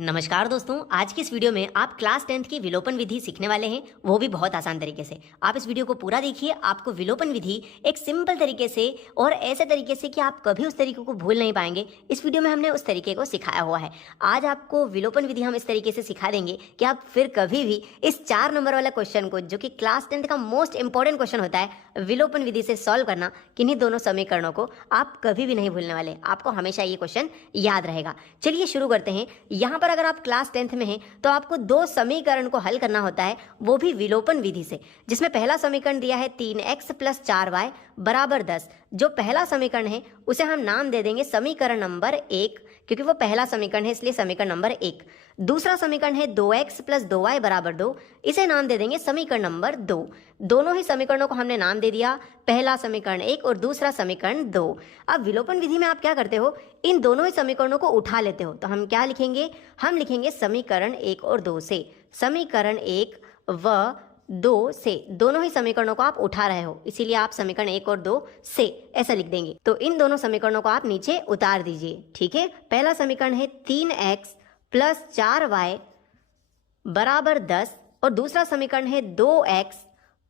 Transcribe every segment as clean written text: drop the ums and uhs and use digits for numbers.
नमस्कार दोस्तों, आज की इस वीडियो में आप क्लास 10th की विलोपन विधि सीखने वाले हैं, वो भी बहुत आसान तरीके से। आप इस वीडियो को पूरा देखिए, आपको विलोपन विधि एक सिंपल तरीके से और ऐसे तरीके से कि आप कभी उस तरीके को भूल नहीं पाएंगे। इस वीडियो में हमने उस तरीके को सिखाया हुआ है। आज आपको विलोपन विधि हम इस तरीके से सिखा देंगे कि आप फिर कभी भी इस 4 नंबर वाला क्वेश्चन को, जो कि क्लास 10th का मोस्ट इंपॉर्टेंट क्वेश्चन होता है, विलोपन विधि से सॉल्व करना, किन्हीं दोनों समीकरणों को आप कभी भी नहीं भूलने वाले। आपको हमेशा ये क्वेश्चन याद रहेगा। चलिए शुरू करते हैं। यहाँ पर अगर आप क्लास 10th में हैं तो आपको 2 समीकरण को हल करना होता है, वो भी विलोपन विधि से, जिसमें पहला समीकरण दिया है 3x + 4y = 10। जो पहला समीकरण है उसे हम नाम दे देंगे समीकरण नंबर 1, क्योंकि वो पहला समीकरण है, इसलिए समीकरण नंबर 1। दूसरा समीकरण है 2x + 2y = 2, इसे नाम दे देंगे समीकरण नंबर 2। दोनों ही समीकरणों को हमने नाम दे दिया, पहला समीकरण 1 और दूसरा समीकरण 2। अब विलोपन विधि में आप क्या करते हो, इन दोनों ही समीकरणों को उठा लेते हो। तो हम क्या लिखेंगे, हम लिखेंगे समीकरण 1 और 2 से, समीकरण 1 व 2 से, दोनों ही समीकरणों को आप उठा रहे हो, इसीलिए आप समीकरण 1 और 2 से ऐसा लिख देंगे। तो इन दोनों समीकरणों को आप नीचे उतार दीजिए। ठीक है, पहला समीकरण है 3x + 4y = 10 और दूसरा समीकरण है 2x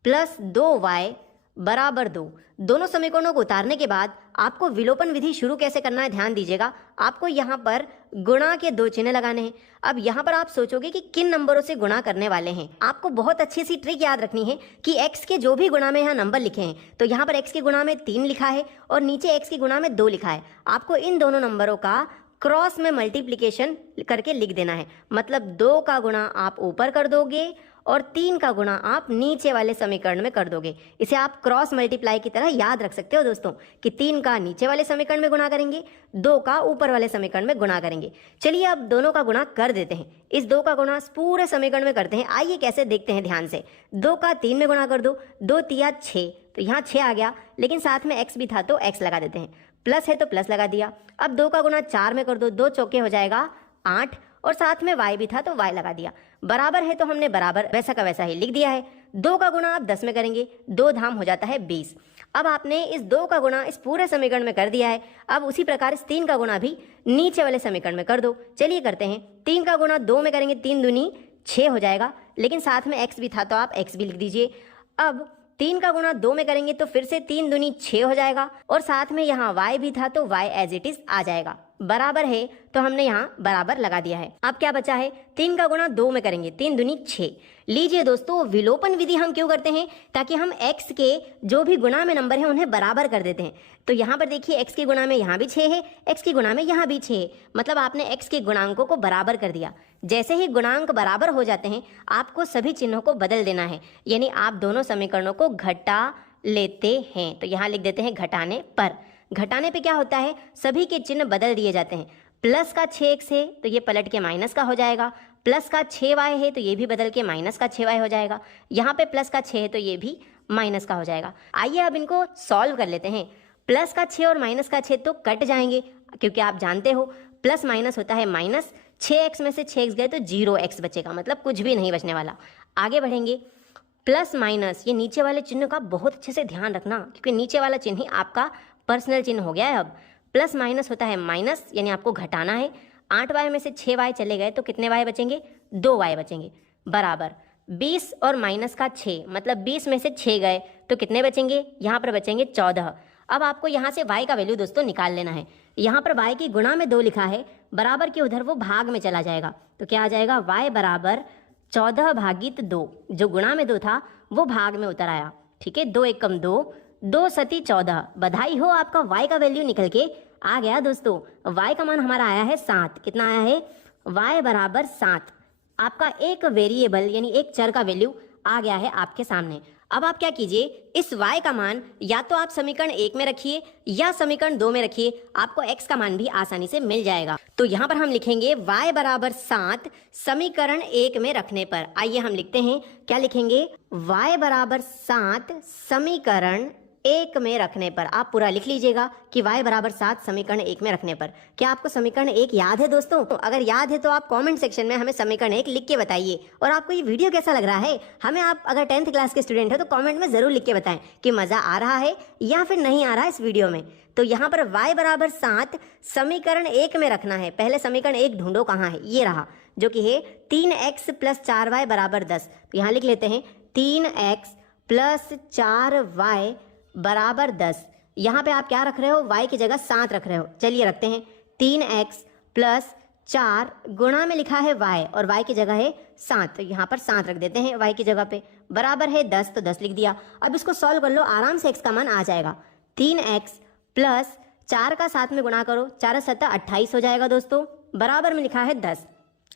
+ 2y = 2। दोनों समीकरणों को उतारने के बाद आपको विलोपन विधि शुरू कैसे करना है, ध्यान दीजिएगा। आपको यहाँ पर गुणा के 2 चिन्ह लगाने हैं। अब यहाँ पर आप सोचोगे कि किन नंबरों से गुणा करने वाले हैं। आपको बहुत अच्छी सी ट्रिक याद रखनी है कि x के जो भी गुणा में यहाँ नंबर लिखे हैं, तो यहाँ पर x के गुणा में 3 लिखा है और नीचे x के गुणा में 2 लिखा है। आपको इन दोनों नंबरों का क्रॉस में मल्टीप्लिकेशन करके लिख देना है। मतलब 2 का गुणा आप ऊपर कर दोगे और 3 का गुणा आप नीचे वाले समीकरण में कर दोगे। इसे आप क्रॉस मल्टीप्लाई की तरह याद रख सकते हो दोस्तों, कि 3 का नीचे वाले समीकरण में गुणा करेंगे, 2 का ऊपर वाले समीकरण में गुणा करेंगे। चलिए अब दोनों का गुणा कर देते हैं। इस 2 का गुणा पूरे समीकरण में करते हैं। आइए कैसे देखते हैं ध्यान से। 2 का 3 में गुणा कर दो, 2 तिया 6, तो यहाँ 6 आ गया, लेकिन साथ में x भी था तो x लगा देते हैं। प्लस है तो प्लस लगा दिया। अब 2 का गुणा 4 में कर दो, 2 चौके हो जाएगा 8 और साथ में y भी था तो y लगा दिया। बराबर है तो हमने बराबर वैसा का वैसा ही लिख दिया है। 2 का गुणा आप 10 में करेंगे, 2 धाम हो जाता है 20। अब आपने इस 2 का गुणा इस पूरे समीकरण में कर दिया है। अब उसी प्रकार इस 3 का गुणा भी नीचे वाले समीकरण में कर दो। चलिए करते हैं। 3 का गुणा 2 में करेंगे, 3 दूनी 6 हो जाएगा, लेकिन साथ में x भी था तो आप x भी लिख दीजिए। अब 3 का गुणा 2 में करेंगे तो फिर से 3 दूनी 6 हो जाएगा और साथ में यहाँ y भी था तो y एज इट इज आ जाएगा। बराबर है तो हमने यहाँ बराबर लगा दिया है। अब क्या बचा है, 3 का गुणा 2 में करेंगे, 3 दूनी 6। लीजिए दोस्तों, विलोपन विधि हम क्यों करते हैं, ताकि हम x के जो भी गुणा में नंबर है उन्हें बराबर कर देते हैं। तो यहाँ पर देखिए, x के गुणा में यहाँ भी 6 है, x के गुणा में यहाँ भी 6 है, मतलब आपने x के गुणांकों को बराबर कर दिया। जैसे ही गुणांक बराबर हो जाते हैं आपको सभी चिन्हों को बदल देना है, यानी आप दोनों समीकरणों को घटा लेते हैं। तो यहाँ लिख देते हैं घटाने पर। घटाने पे क्या होता है, सभी के चिन्ह बदल दिए जाते हैं। प्लस का 6x है तो ये पलट के माइनस का हो जाएगा, प्लस का 6y है तो ये भी बदल के माइनस का 6y हो जाएगा, यहाँ पे प्लस का 6 है तो ये भी माइनस का हो जाएगा। आइए अब इनको सॉल्व कर लेते हैं। प्लस का 6 और माइनस का 6 तो कट जाएंगे, क्योंकि आप जानते हो प्लस माइनस होता है माइनस। 6x में से 6x गए तो 0x बचेगा, मतलब कुछ भी नहीं बचने वाला। आगे बढ़ेंगे। प्लस माइनस, ये नीचे वाले चिन्ह का बहुत अच्छे से ध्यान रखना, क्योंकि नीचे वाला चिन्ह ही आपका पर्सनल चिन्ह हो गया है। अब प्लस माइनस होता है माइनस, यानी आपको घटाना है। 8y में से 6y चले गए तो कितने y बचेंगे, 2y बचेंगे। बराबर 20 और माइनस का 6, मतलब 20 में से 6 गए तो कितने बचेंगे, यहाँ पर बचेंगे 14। अब आपको यहाँ से y का वैल्यू दोस्तों निकाल लेना है। यहाँ पर y की गुणा में 2 लिखा है, बराबर के उधर वो भाग में चला जाएगा, तो क्या आ जाएगा, y = 14/2। जो गुणा में 2 था वो भाग में उतर आया। ठीक है, 2 एकम 2, 2 सती 14। बधाई हो, आपका y का वैल्यू निकल के आ गया दोस्तों। y का मान हमारा आया है 7। कितना आया है, y = 7। आपका एक वेरिएबल यानी एक चर का वैल्यू आ गया है आपके सामने। अब आप क्या कीजिए, इस y का मान या तो आप समीकरण 1 में रखिए या समीकरण 2 में रखिए, आपको x का मान भी आसानी से मिल जाएगा। तो यहाँ पर हम लिखेंगे y = 7 समीकरण 1 में रखने पर। आइए हम लिखते हैं, क्या लिखेंगे, y = 7 समीकरण एक में रखने पर, आप पूरा लिख लीजिएगा कि y बराबर 7 समीकरण 1 में रखने पर। क्या आपको समीकरण 1 याद है दोस्तों? तो अगर याद है तो आप कमेंट सेक्शन में हमें समीकरण 1 लिख के बताइए। और आपको ये वीडियो कैसा लग रहा है, हमें आप अगर 10th क्लास के स्टूडेंट हो तो कमेंट में जरूर लिख के बताएं कि मजा आ रहा है या फिर नहीं आ रहा है इस वीडियो में। तो यहाँ पर y बराबर 7 समीकरण 1 में रखना है। पहले समीकरण 1 ढूंढो कहाँ है, ये रहा, जो कि है 3x + 4y बराबर 10। तो यहाँ लिख लेते हैं 3x + 4y बराबर 10। यहाँ पे आप क्या रख रहे हो, y की जगह 7 रख रहे हो। चलिए रखते हैं 3x + 4 गुणा में लिखा है y और y की जगह है 7, तो यहाँ पर 7 रख देते हैं y की जगह पे, बराबर है 10, तो 10 लिख दिया। अब इसको सॉल्व कर लो, आराम से x का मान आ जाएगा। 3x + 4 का 7 में गुणा करो, 4 × 7 = 28 हो जाएगा दोस्तों, बराबर में लिखा है 10।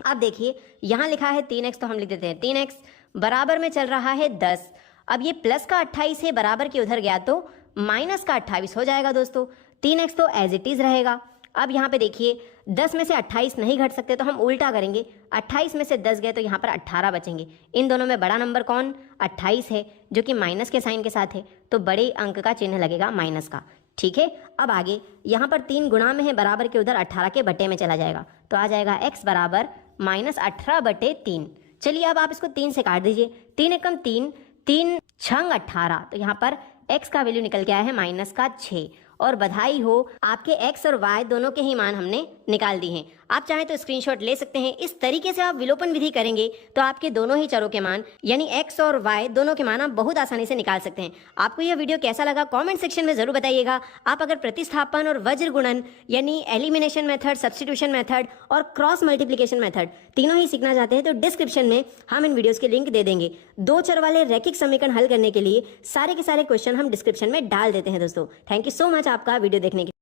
अब देखिए यहाँ लिखा है 3x, तो हम लिख देते हैं 3x, बराबर में चल रहा है 10। अब ये प्लस का 28 है, बराबर के उधर गया तो माइनस का 28 हो जाएगा दोस्तों। 3x तो एज इट इज रहेगा। अब यहाँ पे देखिए 10 में से 28 नहीं घट सकते, तो हम उल्टा करेंगे, 28 में से 10 गए तो यहाँ पर 18 बचेंगे। इन दोनों में बड़ा नंबर कौन, 28 है, जो कि माइनस के साइन के साथ है, तो बड़े अंक का चिन्ह लगेगा माइनस का। ठीक है, अब आगे यहाँ पर 3 गुणा में है, बराबर के उधर 18 के बटे में चला जाएगा, तो आ जाएगा x बराबर -18/3। चलिए अब आप इसको 3 से काट दीजिए, 3 एकम 3, 3 छंग 18, तो यहाँ पर x का वैल्यू निकल के आया है -6। और बधाई हो, आपके x और y दोनों के ही मान हमने निकाल दी हैं। आप चाहें तो स्क्रीनशॉट ले सकते हैं। इस तरीके से आप विलोपन विधि करेंगे तो आपके दोनों ही चरों के मान यानी x और y दोनों के मान आप बहुत आसानी से निकाल सकते हैं। आपको यह वीडियो कैसा लगा कमेंट सेक्शन में जरूर बताइएगा। आप अगर प्रतिस्थापन और वज्र गुणन यानी एलिमिनेशन मेथड, सब्स्टिट्यूशन मेथड और क्रॉस मल्टीप्लिकेशन मेथड तीनों ही सीखना चाहते हैं तो डिस्क्रिप्शन में हम इन वीडियोस के लिंक दे देंगे। 2 चर वाले रैखिक समीकरण हल करने के लिए सारे के सारे क्वेश्चन हम डिस्क्रिप्शन में डाल देते हैं दोस्तों। थैंक यू सो मच आपका वीडियो देखने के